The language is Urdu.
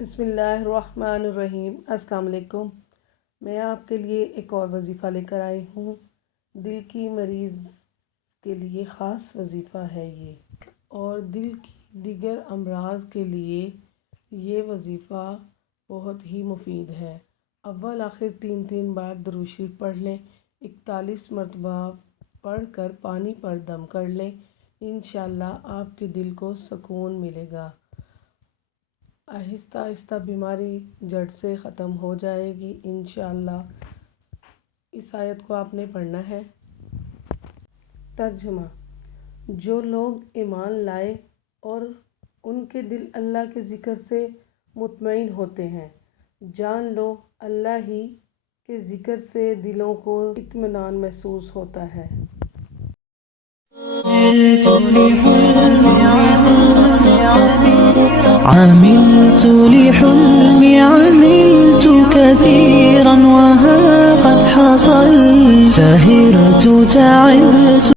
بسم اللہ الرحمن الرحیم۔ السلام علیکم۔ میں آپ کے لیے ایک اور وظیفہ لے کر آئی ہوں۔ دل کی مریض کے لیے خاص وظیفہ ہے یہ، اور دل کی دیگر امراض کے لیے یہ وظیفہ بہت ہی مفید ہے۔ اول آخر 3 بار درود شریف پڑھ لیں، 41 مرتبہ پڑھ کر پانی پر دم کر لیں۔ انشاءاللہ آپ کے دل کو سکون ملے گا۔ آہستہ آہستہ بیماری جڑ سے ختم ہو جائے گی انشاءاللہ۔ اس آیت کو آپ نے پڑھنا ہے۔ ترجمہ: جو لوگ ایمان لائے اور ان کے دل اللہ کے ذکر سے مطمئن ہوتے ہیں، جان لو اللہ ہی کے ذکر سے دلوں کو اطمینان محسوس ہوتا ہے۔ عملت لحلمي عملت كثيرا وها قد حصل سهرت تعبت